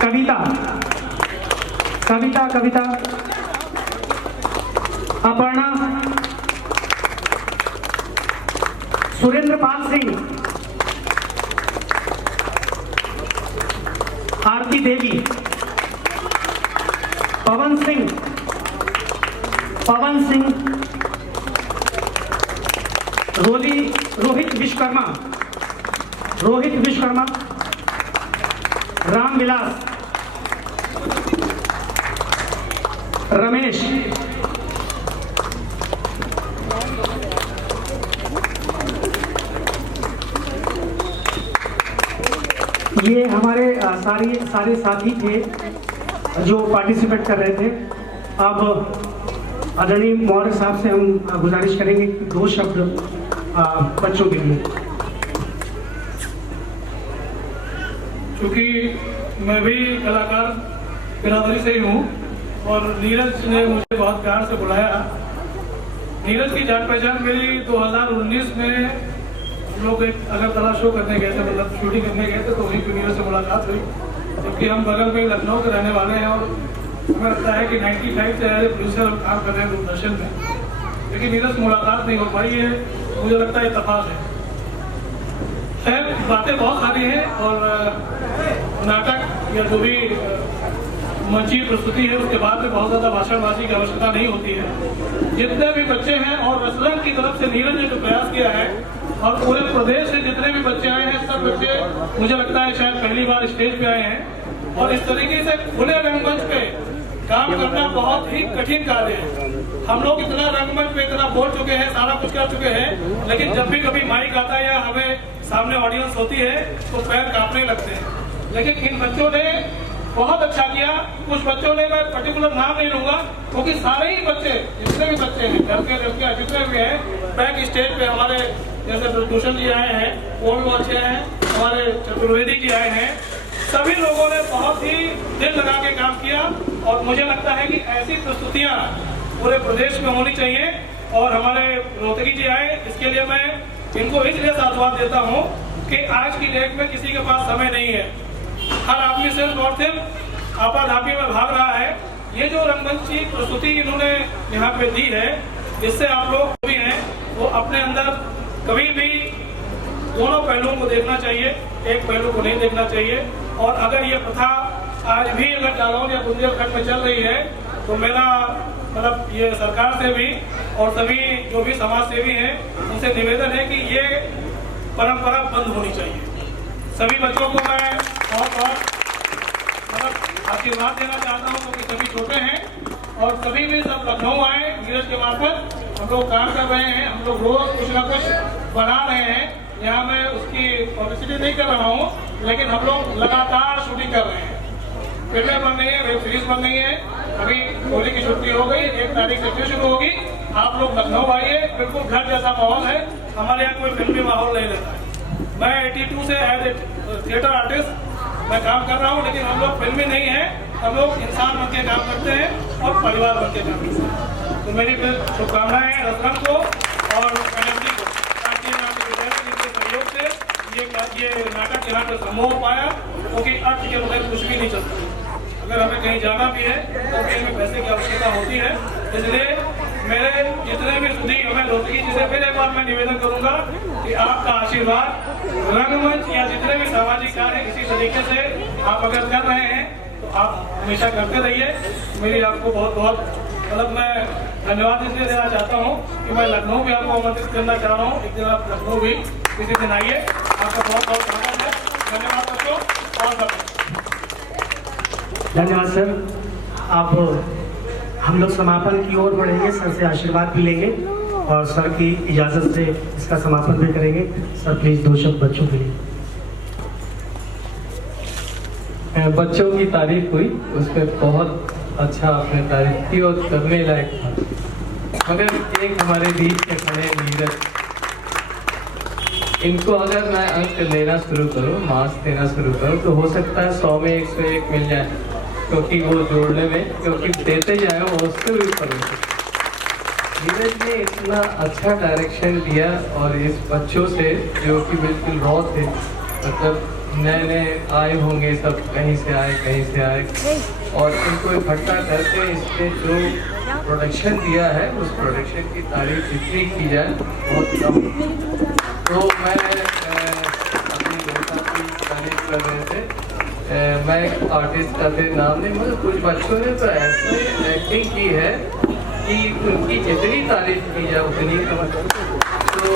कविता, अपर्णा, सुरेंद्र पाल सिंह, आरती देवी, पवन सिंह, रोहित विश्वकर्मा, रामविलास, रमेश, ये हमारे सारे साथी थे जो पार्टिसिपेट कर रहे थे। अब आदरणीय मौर्य साहब से हम गुजारिश करेंगे कि 2 शब्द बच्चों के लिए। क्योंकि मैं भी कलाकार बिरादरी से ही हूँ और नीरज ने मुझे बहुत प्यार से बुलाया। नीरज की जान पहचान मेरी 2019 में हम लोग एक अगरतला शो करने गए थे, मतलब शूटिंग करने गए थे, तो वहीं पर नीरज से मुलाकात हुई। जबकि हम बगल में लखनऊ के रहने वाले हैं और हमें लगता है कि 95 से ज़्यादा प्रोड्यूसर हम काम कर रहे हैं दूरदर्शन में, लेकिन नीरज मुलाकात नहीं हो पाई है। मुझे लगता है इत्तेफाक है। खैर, बातें बहुत सारी हैं और नाटक या जो भी मंची प्रस्तुति है उसके बाद में बहुत ज़्यादा भाषणबाजी की आवश्यकता नहीं होती है। जितने भी बच्चे हैं और रसलंग की तरफ से नीरज ने जो प्रयास किया है और पूरे प्रदेश से जितने भी बच्चे आए हैं, सब बच्चे मुझे लगता है शायद पहली बार स्टेज पे आए हैं और इस तरीके से खुले रंगमंच पे काम करना बहुत ही कठिन कार्य है। हम लोग इतना रंगमंच पे इतना बोल चुके हैं, सारा कुछ कर चुके हैं, लेकिन जब भी कभी माइक आता है या हमें सामने ऑडियंस होती है तो पैर कांपने लगते हैं। लेकिन इन बच्चों ने बहुत अच्छा किया। कुछ बच्चों ने, मैं पर्टिकुलर नाम नहीं लूंगा क्योंकि सारे ही बच्चे, जितने भी बच्चे हैं, घर के लड़कियां जितने भी हैं, बैक स्टेज पे हमारे जैसे प्रदूषण जी आए हैं, वो भी बहुत अच्छे हैं, हमारे चतुर्वेदी जी आए हैं, सभी लोगों ने बहुत ही दिल लगा के काम किया और मुझे लगता है कि ऐसी प्रस्तुतियां पूरे प्रदेश में होनी चाहिए। और हमारे रोहतगी जी आए, इसके लिए मैं इनको इसलिए साधुवाद देता हूँ कि आज की डेट में किसी के पास समय नहीं है। हर आदमी सिर्फ और सिर्फ आपाधापी में भाग रहा है। ये जो रंगमंच की प्रस्तुति इन्होंने यहाँ पे दी है, इससे आप लोग भी हैं वो अपने अंदर कभी भी दोनों पहलुओं को देखना चाहिए, एक पहलू को नहीं देखना चाहिए। और अगर ये प्रथा आज भी अगर जालौन या बुंदेलखंड में चल रही है तो मेरा मतलब ये सरकार से भी और सभी जो भी समाज सेवी हैं उनसे निवेदन है कि ये परंपरा बंद होनी चाहिए। सभी बच्चों को मैं बहुत मतलब आशीर्वाद देना चाहता हूँ क्योंकि सभी छोटे हैं और सभी भी सब लखनऊ आए। नीरज के मार्फत हम लोग काम कर रहे हैं, हम लोग रोज कुछ ना कुछ बना रहे हैं। यहाँ मैं उसकी पब्लिसिटी नहीं कर रहा हूँ, लेकिन हम लोग लगातार शूटिंग कर रहे हैं। फिल्में बन रही है, वेब सीरीज बन रही है। अभी होली की छुट्टी हो गई, 1 तारीख से फिर शुरू होगी। आप लोग लखनऊ आइए, बिल्कुल घर जैसा माहौल है। हमारे यहाँ कोई फिल्मी माहौल नहीं रहता है। मैं 82 से एज ए थिएटर आर्टिस्ट मैं काम कर रहा हूँ, लेकिन हम लोग फिल्मी नहीं है, हम लोग इंसान बन के काम करते हैं और परिवार बन के काम करते हैं। तो मेरी शुभकामनाएं हैं रसलम को और एनएसडी को, ताकि इनके सहयोग से ये नाटक यहाँ पर संभव हो पाया, क्योंकि अर्थ के बगैर कुछ भी नहीं चलता। अगर हमें कहीं जाना भी है तो हमें पैसे की आवश्यकता होती है। इसलिए मेरे जितने भी सुधी हमें रोहतगी जी से फिर एक बार मैं निवेदन करूंगा कि आपका आशीर्वाद रंगमंच या जितने भी सामाजिक कार्य इसी तरीके से आप अगर कर रहे हैं तो आप हमेशा करते रहिए। मेरी आपको बहुत बहुत मतलब मैं धन्यवाद इसलिए देना चाहता हूँ कि मैं लखनऊ भी आपको आमंत्रित करना चाह रहा हूँ। एक दिन आप लखनऊ भी किसी दिन आइए। आपका बहुत बहुत स्वागत है। धन्यवाद बच्चों। और धन्यवाद सर। आप हम लोग समापन की ओर बढ़ेंगे, सर से आशीर्वाद भी लेंगे और सर की इजाज़त से इसका समापन भी करेंगे। सर प्लीज़ 2 शब्द बच्चों के लिए। बच्चों की तारीफ हुई, उसमें बहुत अच्छा आपने तारीफ की और करने लायक था। मगर एक हमारे बीच के खड़े नीरज, इनको अगर मैं अंक देना शुरू करूं, मार्क्स देना शुरू करूं, तो हो सकता है 100 में 101 मिल जाए, क्योंकि वो जोड़ने में, क्योंकि देते जाए वो उससे भी ऊपर होते। नीरज ने इतना अच्छा डायरेक्शन दिया और इस बच्चों से जो कि बिल्कुल रॉ थे, मतलब नए नए आए होंगे, सब कहीं से आए और इनको इकट्ठा करके इसने जो प्रोडक्शन दिया है उस प्रोडक्शन की तारीफ जितनी की जाए बहुत कम। तो मैं अपनी बेटा की तारीफ कर रहे थे, मैं एक आर्टिस्ट का थे नाम नहीं, मगर कुछ बच्चों ने तो ऐसे एक्टिंग की है कि उनकी जितनी तारीफ की जाए उतनी कम। तो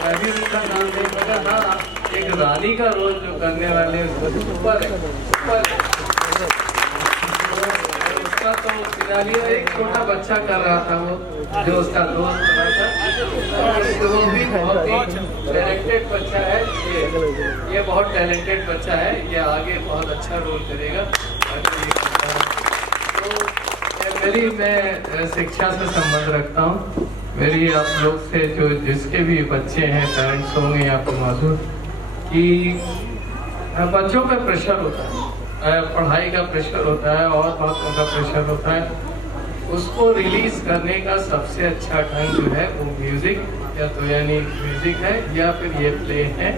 मैं भी उनका नाम नहीं पता, हाँ एक रानी का रोल जो करने वाले ऊपर है, उसका तो फिलहाल एक छोटा बच्चा कर रहा था, वो जो उसका दोस्त बना था, तो वो भी बहुत ही टैलेंटेड बच्चा है। ये बहुत टैलेंटेड बच्चा है, ये आगे बहुत अच्छा रोल करेगा। तो मैं शिक्षा से संबंध रखता हूँ, मेरी आप लोग से जो जिसके भी बच्चे हैं, पेरेंट्स होंगे या फिर मासूम, कि बच्चों का प्रेशर होता है, पढ़ाई का प्रेशर होता है और बातों का प्रेशर होता है, उसको रिलीज करने का सबसे अच्छा ढंग जो है वो म्यूजिक या तो यानी म्यूजिक है या फिर ये प्ले है,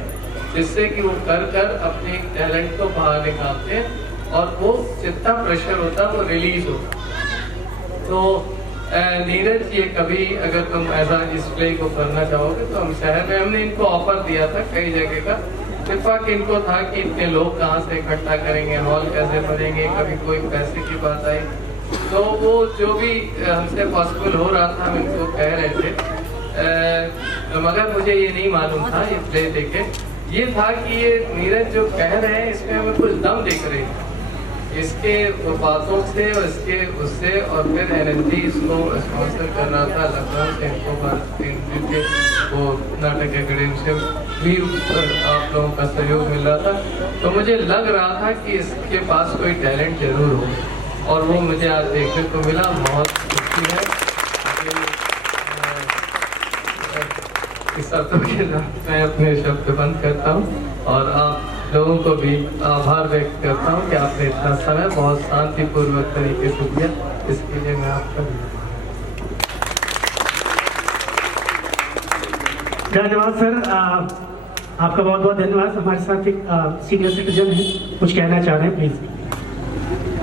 जिससे कि वो कर अपने टैलेंट को बाहर निकालते हैं और वो जितना प्रेशर होता है वो रिलीज होता है। तो नीरज, ये कभी अगर तुम ऐसा इस प्ले को करना चाहोगे तो हम शहर में, हमने इनको ऑफर दिया था कई जगह का, इत्तेफाक इनको था कि इतने लोग कहाँ से इकट्ठा करेंगे, हॉल कैसे भरेंगे, कभी कोई पैसे की बात आई, तो वो जो भी हमसे पॉसिबल हो रहा था हम इनको कह रहे थे, मगर मुझे ये नहीं मालूम था ये प्ले देखे, ये था कि ये नीरज जो कह रहे हैं इसमें हमें कुछ दम दिख रही है, इसके बातों से और इसके उससे, और फिर NSD इसको स्पॉन्सर कर रहा था लखनऊ से, इनको के वो नाटक अकेडमी से भी आप लोगों का सहयोग मिल रहा था। तो मुझे लग रहा था कि इसके पास कोई टैलेंट जरूर हो, और वो मुझे आज देखने को मिला, बहुत खुशी है। इस शर्तों के साथ मैं अपने शब्द बंद करता हूँ और आप लोगों को भी आभार व्यक्त करता हूँ कि आपने इतना समय बहुत शांतिपूर्वक तरीके से दिया, इसके लिए मैं आपका धन्यवाद सर, आपका बहुत बहुत धन्यवाद। हमारे साथ एक सीनियर सिटीजन है, कुछ कहना चाह रहे हैं, प्लीज।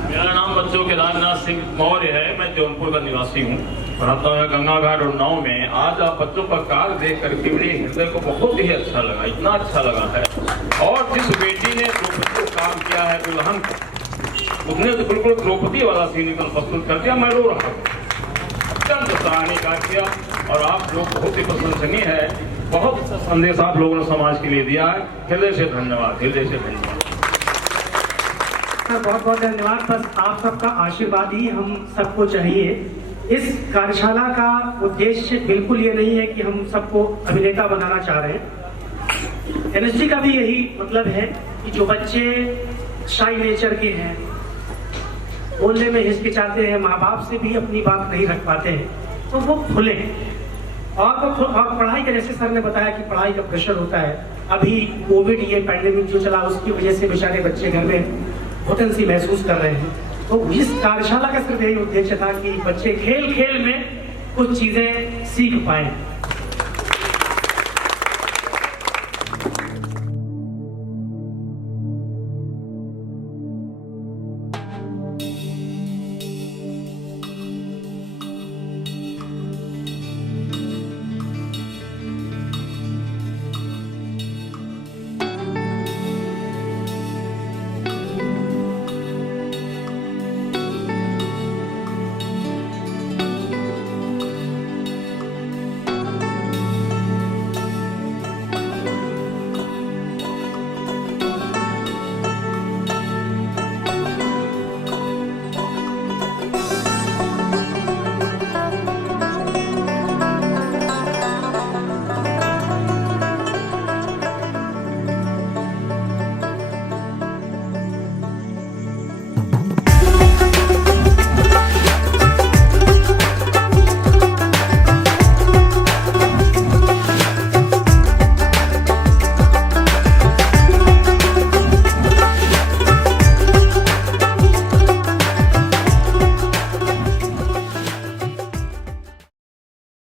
मेरा नाम बच्चों के राजनाथ सिंह मौर्य है, मैं जौनपुर का निवासी हूँ, पढ़ाता हूँ गंगा घाट और नाव में। आज आप बच्चों का कार्य देख करके मेरे हृदय को बहुत ही अच्छा लगा, इतना अच्छा लगा है। और जिस बेटी ने द्रौपदी को काम किया है दुल्हन को, उसने तो बिल्कुल द्रौपदी वाला सीन प्रस्तुत कर दिया, मैं रो रहा हूँ, अत्यंत सराहनीय कार्य किया और आप लोग बहुत ही प्रशंसनीय है, बहुत संदेश आप लोगों ने समाज के लिए दिया है, हृदय से धन्यवाद, हृदय से धन्यवाद। बहुत बहुत धन्यवाद। बस आप सबका आशीर्वाद ही हम सबको चाहिए। इस कार्यशाला का उद्देश्य बिल्कुल ये नहीं है कि हम सबको अभिनेता बनाना चाह रहे हैं। NSD का भी यही मतलब है कि जो बच्चे शाई नेचर के हैं, बोलने में हिचकिचाते हैं, माँ बाप से भी अपनी बात नहीं रख पाते हैं, तो वो खुले। और पढ़ाई के, जैसे सर ने बताया कि पढ़ाई का प्रेशर होता है, अभी कोविड ये पैंडेमिक जो चला उसकी वजह से बेचारे बच्चे घर में घुटन सी महसूस कर रहे हैं। तो इस कार्यशाला का सिर्फ यही उद्देश्य था कि बच्चे खेल खेल में कुछ चीजें सीख पाएं।